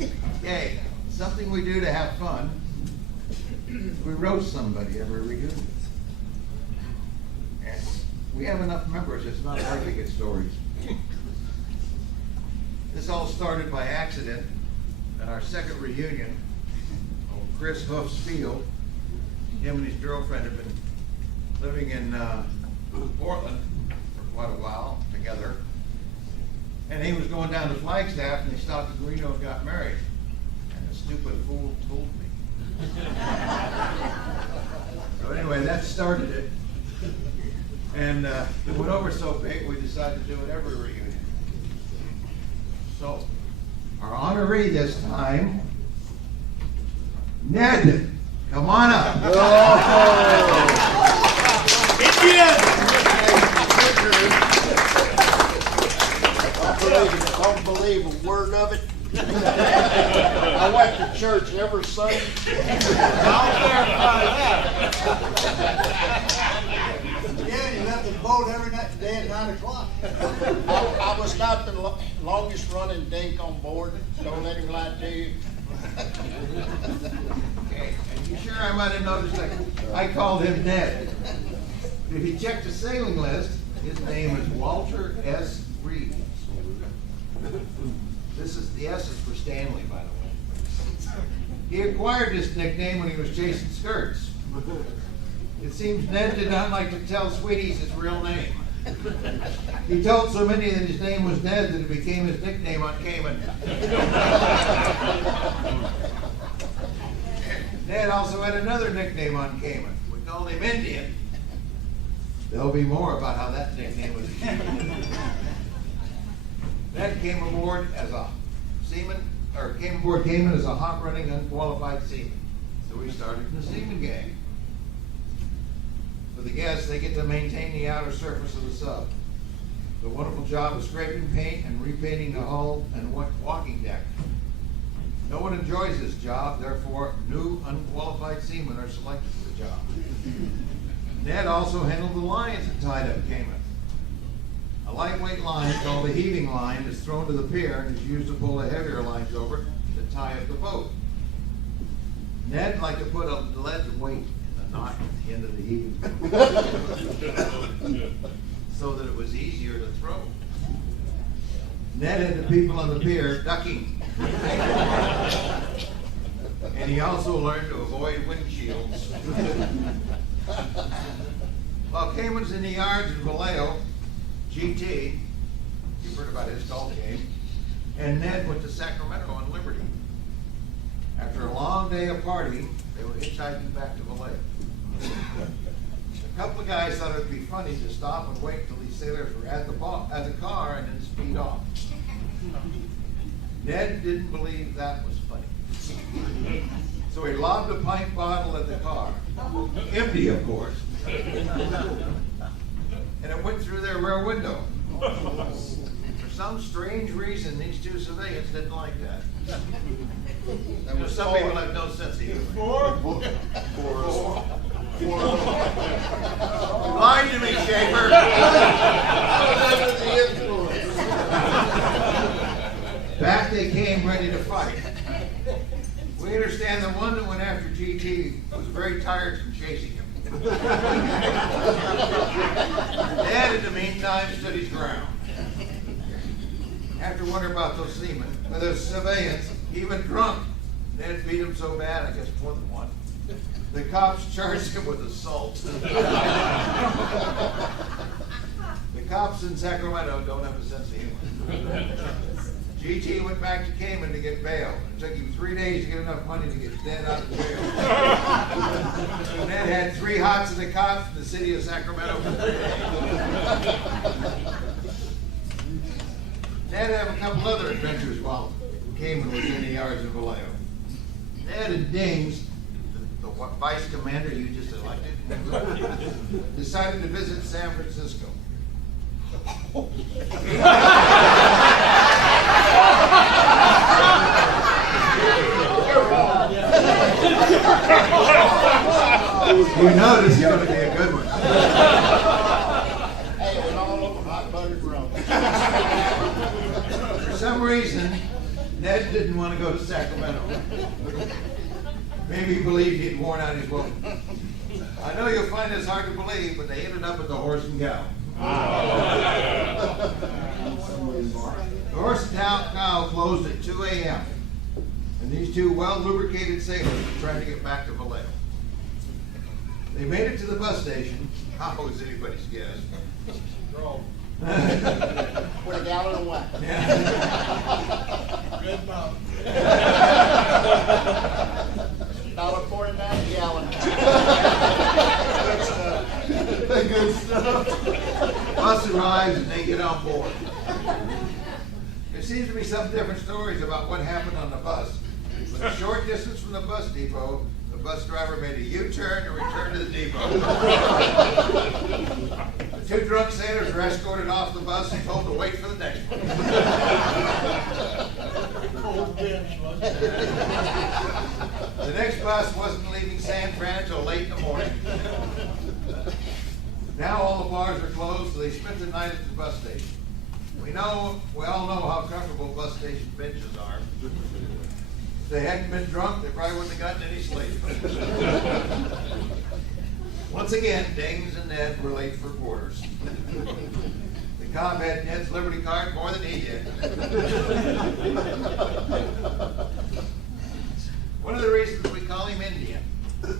Okay, something we do to have fun. We roast somebody every reunion. And we have enough members, it's not hard to get stories. This all started by accident at our second reunion. Chris Hoof's field. Him and his girlfriend have been living in Portland for quite a while together. And he was going down to Flagstaff and he stopped at Reno and got married. And the stupid fool told me. So anyway, that started it. And it went over so big we decided to do it every reunion. So our honoree this time, Ned, come on up. Don't believe a word of it. I went to church every Sunday. I'll verify that. Yeah, you left the boat every day at 9 o'clock. I was not the longest running dink on board. Don't let him lie to you. Okay, and you sure I might have noticed that I called him Ned. If you check the sailing list, his name is Walter S. Reed. This is the S is for Stanley, by the way. He acquired this nickname when he was chasing skirts. It seems Ned did not like to tell sweeties his real name. He told so many that his name was Ned that it became his nickname on Cayman. Ned also had another nickname on Cayman. We called him Indian. There'll be more about how that nickname was achieved. Ned came aboard as a seaman, or came aboard Cayman as a hot running unqualified seaman. So we started in the seaman gang. For the guests, they get to maintain the outer surface of the sub. The wonderful job of scraping paint and repainting the hull and walking deck. No one enjoys this job, therefore new unqualified seamen are selected for the job. Ned also handled the lines that tied up Cayman. A lightweight line called a heaving line is thrown to the pier and is used to pull the heavier lines over to tie up the boat. Ned liked to put a lead weight in the knot at the end of the heaving so that it was easier to throw. Ned had the people on the pier ducking. And he also learned to avoid windshields. While Cayman's in the yards in Vallejo, GT, you've heard about his golf game, and Ned went to Sacramento and Liberty. After a long day of partying, they were hitchhiking back to Vallejo. A couple of guys thought it would be funny to stop and wait until these sailors were at the car and then speed off. Ned didn't believe that was funny. So he lobbed a pint bottle at the car. Empty, of course. And it went through their rear window. For some strange reason, these two civilians didn't like that. Some people have no sense of humor. Four. Lie to me, Schaefer. Back they came ready to fight. We understand the one that went after GT was very tired from chasing him. Ned, in the meantime, stood his ground. After wondering about those seamen, those civilians, even drunk, Ned beat him so bad, I guess more than one. The cops charged him with assault. The cops in Sacramento don't have a sense of humor. GT went back to Cayman to get bail. It took him 3 days to get enough money to get Ned out of jail. Ned had 3 hots in the cops in the city of Sacramento. Ned had a couple other adventures while Cayman was in the yards of Vallejo. Ned and Dings, the vice commander you just elected, decided to visit San Francisco. You know this is going to be a good one. Hey, it was all over hot buttered rum. For some reason, Ned didn't want to go to Sacramento. Maybe he believed he'd worn out his welcome. I know you'll find this hard to believe, but they ended up at the Horse and Cow. The Horse and Cow closed at 2 a.m. and these two well-lubricated sailors were trying to get back to Vallejo. They made it to the bus station. How was anybody's guess? With a gallon of wine. Good mouth. $1.49 a gallon. Good stuff. Bus arrives and they get on board. There seems to be some different stories about what happened on the bus. But a short distance from the bus depot, the bus driver made a U-turn to return to the depot. The two drunk sailors were escorted off the bus and told to wait for the next one. Old bench, wasn't it? The next bus wasn't leaving San Fran until late in the morning. Now all the bars are closed, so they spent the night at the bus station. We all know how comfortable bus station benches are. If they hadn't been drunk, they probably wouldn't have gotten any sleep. Once again, Dings and Ned were late for quarters. The cob had Ned's Liberty card more than he did. One of the reasons we call him Indian,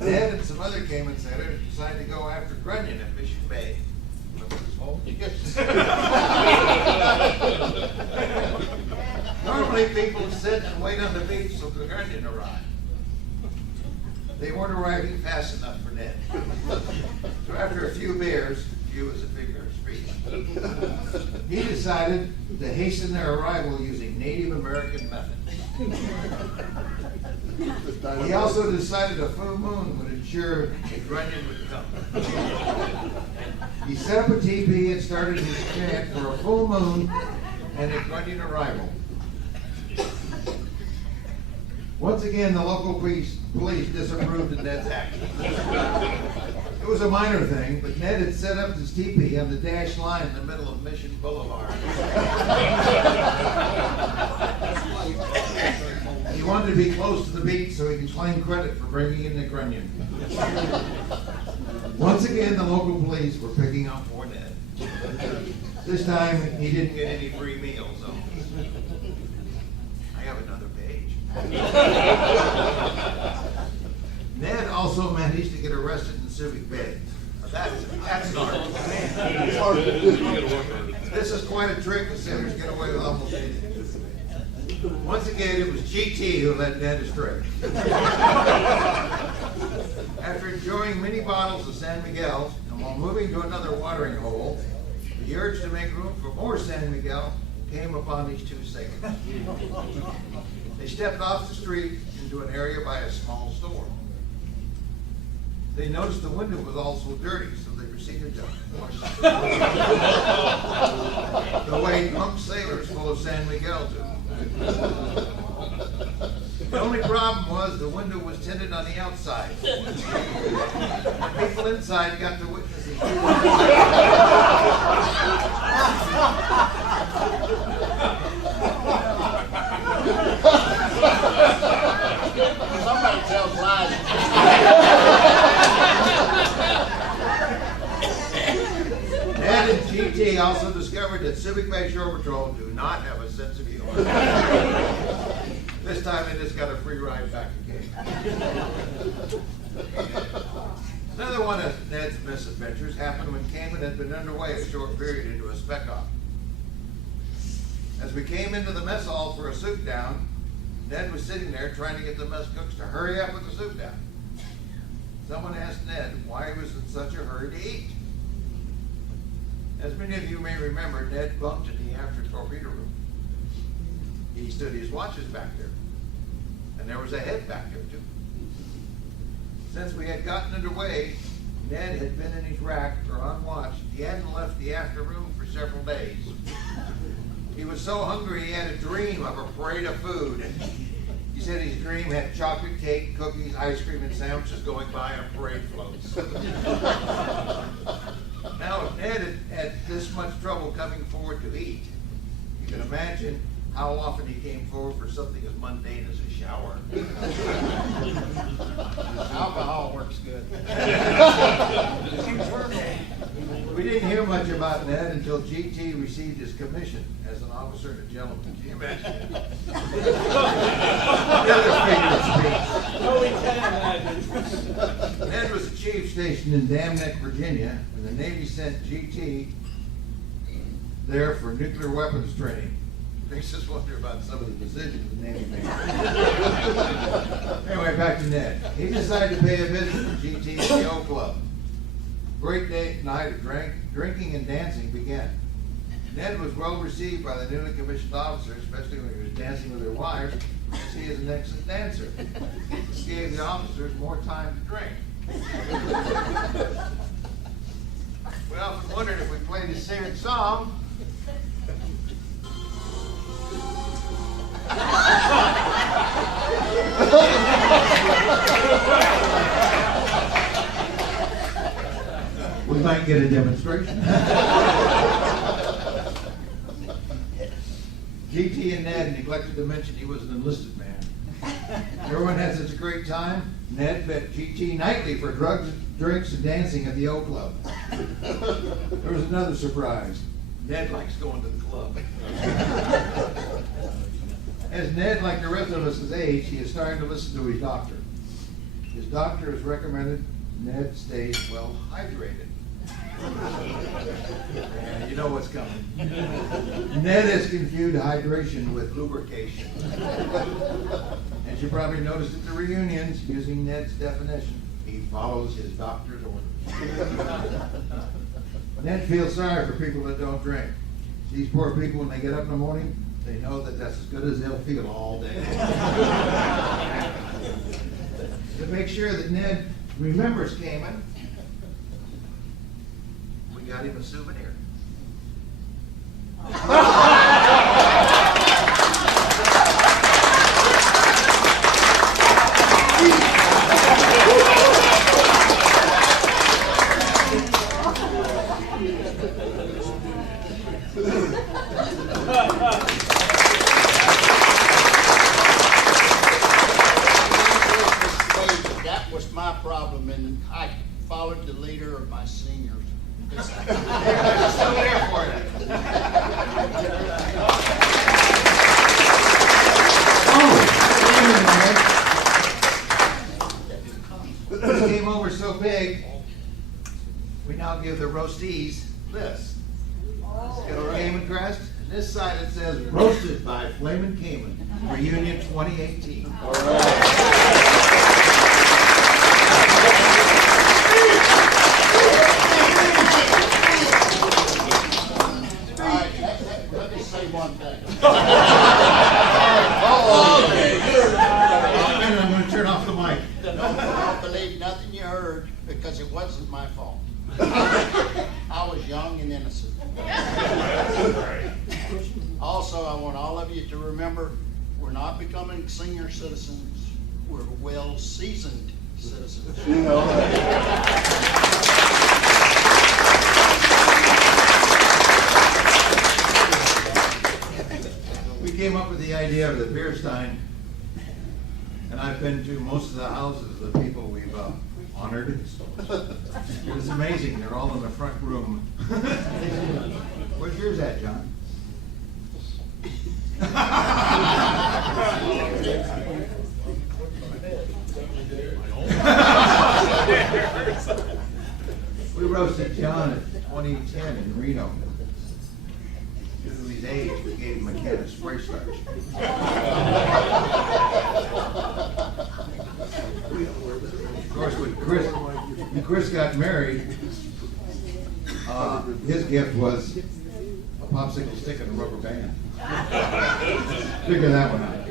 Ned and some other Cayman sailors decided to go after Grunion at Mission Bay. Normally people sit and wait on the beach till the Grunion arrived. They weren't arriving fast enough for Ned. So after a few beers, few is a figure of speech, he decided to hasten their arrival using Native American methods. He also decided a full moon would ensure a Grunion would come. He set up a teepee and started his chant for a full moon and a Grunion arrival. Once again, the local police disapproved of Ned's action. It was a minor thing, but Ned had set up his teepee on the dashed line in the middle of Mission Boulevard. He wanted to be close to the beach so he could claim credit for bringing in the Grunion. Once again, the local police were picking on poor Ned. This time, he didn't get any free meals, though. I have another page. Ned also managed to get arrested in Civic Bay. That's an art. This is quite a trick that sailors get away with almost anything. Once again, it was GT who led Ned astray. After enjoying many bottles of San Miguel, and while moving to another watering hole, the urge to make room for more San Miguel came upon these two sailors. They stepped off the street into an area by a small store. They noticed the window was also dirty, so they proceeded to wash the way drunk sailors full of San Miguel do. The only problem was the window was tinted on the outside. The people inside got to witness it. Somebody tells lies. Ned and GT also discovered that Civic Bay Shore Patrol do not have a sense of humor. This time they just got a free ride back to Cayman. Another one of Ned's misadventures happened when Cayman had been underway a short period into a spec op. As we came into the mess hall for a soup down, Ned was sitting there trying to get the mess cooks to hurry up with the soup down. Someone asked Ned why he was in such a hurry to eat. As many of you may remember, Ned bunked in the after torpedo room. He stood his watches back there, and there was a head back there too. Since we had gotten underway, Ned had been in his rack or on watch. He hadn't left the after room for several days. He was so hungry he had a dream of a parade of food. He said his dream had chocolate cake, cookies, ice cream, and sandwiches going by on parade floats. Now, if Ned had this much trouble coming forward to eat, you can imagine how often he came forward for something as mundane as a shower. Alcohol works good. We didn't hear much about Ned until GT received his commission as an officer and a gentleman. Can you imagine? Another figure of speech. Ned was a chief stationed in Dam Neck, Virginia, and the Navy sent GT there for nuclear weapons training. Makes us wonder about some of the decisions the Navy made. Anyway, back to Ned. He decided to pay a visit to GT at the O Club. Great night of drinking and dancing began. Ned was well received by the newly commissioned officers, especially when he was dancing with their wives, as he is an excellent dancer. This gave the officers more time to drink. We often wondered if we played his favorite song. We might get a demonstration. GT and Ned neglected to mention he was an enlisted man. Everyone had such a great time. Ned met GT nightly for drugs, drinks, and dancing at the O Club. There was another surprise. Ned likes going to the club. As Ned, like the rest of us his age, he is starting to listen to his doctor. His doctor has recommended Ned stays well hydrated. And you know what's coming. Ned has confused hydration with lubrication. As you probably noticed at the reunions, using Ned's definition, he follows his doctor's orders. Ned feels sorry for people that don't drink. These poor people, when they get up in the morning, they know that that's as good as they'll feel all day. To make sure that Ned remembers Caiman, we got him a souvenir. That was my problem, and I followed the leader of my seniors. There's a souvenir for you. This came over so big, we now give the roastees this. It's got a Caiman crest, and this side it says, roasted by Flamin' Caiman, Reunion 2018. All right. Let me say one thing. And I'm going to turn off the mic. Don't believe nothing you heard, because it wasn't my fault. I was young and innocent. Also, I want all of you to remember, we're not becoming senior citizens, we're well-seasoned citizens. We came up with the idea of the beer stein, and I've been to most of the houses of the people we've honored. It was amazing. They're all in the front room. Where's yours at, John? We roasted John at 2010 in Reno. Due to his age, we gave him a can of spray starch. Of course, when Chris got married, his gift was a popsicle stick and a rubber band. Figure that one out.